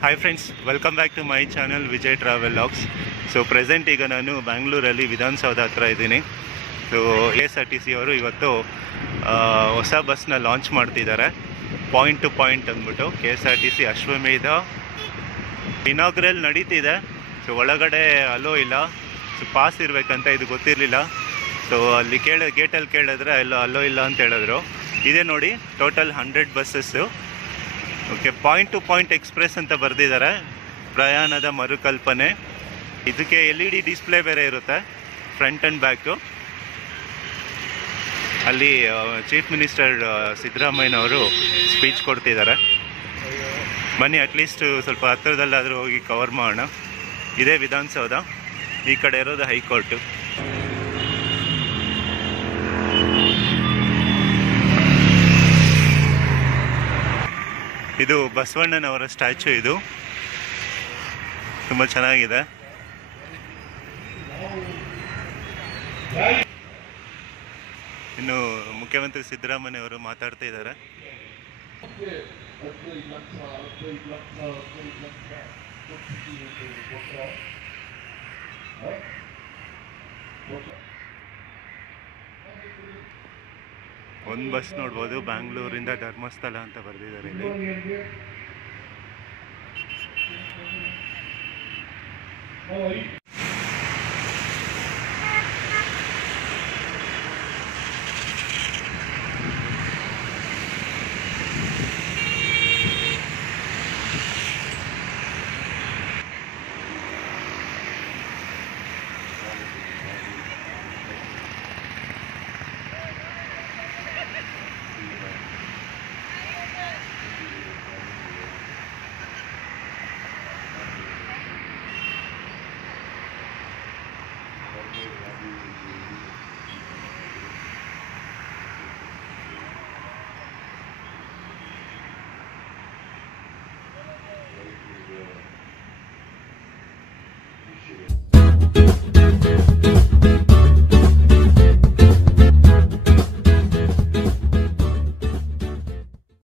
Hi friends, welcome back to my channel Vijay travel logs. So present ಈಗ ನಾನು ಬ್ಯಾಂಗ್ಳೂರಲ್ಲಿ ವಿಧಾನಸೌಧ ಹತ್ರ ಇದ್ದೀನಿ. ಸೊ KSRTC ಅವರು ಇವತ್ತು ಹೊಸ ಬಸ್ನ ಲಾಂಚ್ ಮಾಡ್ತಿದ್ದಾರೆ, ಪಾಯಿಂಟ್ ಟು ಪಾಯಿಂಟ್ ಅಂದ್ಬಿಟ್ಟು. KSRTC ಅಶ್ವಮೇಧ ಇನಾಗ್ರಲ್ ನಡೀತಿದೆ. ಸೊ ಒಳಗಡೆ ಅಲೋ ಇಲ್ಲ, ಸೊ ಪಾಸ್ ಇರಬೇಕಂತ, ಇದು ಗೊತ್ತಿರಲಿಲ್ಲ. ಸೊ ಅಲ್ಲಿ ಗೇಟಲ್ಲಿ ಕೇಳಿದ್ರೆ ಅಲೋ ಇಲ್ಲ ಅಂತ ಹೇಳಿದ್ರು. ಇದೇ ನೋಡಿ, total 100 buses. Okay, point to point express ಅಂತ ಬರೆದಿದ್ದಾರೆ. ಪ್ರಯಾಣದ ಮರುಕಲ್ಪನೆ. ಇದಕ್ಕೆ LED ಡಿಸ್ಪ್ಲೇ ಬೇರೆ ಇರುತ್ತೆ, ಫ್ರಂಟ್ ಆ್ಯಂಡ್ ಬ್ಯಾಕು. ಅಲ್ಲಿ ಚೀಫ್ ಮಿನಿಸ್ಟರ್ ಸಿದ್ದರಾಮಯ್ಯನವರು ಸ್ಪೀಚ್ ಕೊಡ್ತಿದ್ದಾರೆ. ಬನ್ನಿ, ಅಟ್ಲೀಸ್ಟ್ ಸ್ವಲ್ಪ ಹತ್ತಿರದಲ್ಲಾದರೂ ಹೋಗಿ ಕವರ್ ಮಾಡೋಣ. ಇದೇ ವಿಧಾನಸೌಧ, ಈ ಕಡೆ ಇರೋದು ಹೈಕೋರ್ಟು. ಇದು ಬಸವಣ್ಣನವರ ಸ್ಟ್ಯಾಚ್ಯೂ. ಇದು ತುಂಬ ಚೆನ್ನಾಗಿದೆ. ಇನ್ನು ಮುಖ್ಯಮಂತ್ರಿ ಸಿದ್ದರಾಮಯ್ಯ ಅವರು ಮಾತಾಡ್ತಾ ಇದ್ದಾರೆ. ಒಂದು ಬಸ್ ನೋಡ್ಬೋದು, ಬ್ಯಾಂಗ್ಳೂರಿಂದ ಧರ್ಮಸ್ಥಳ ಅಂತ ಬರೆದಿದ್ದಾರೆ ಇಲ್ಲಿ.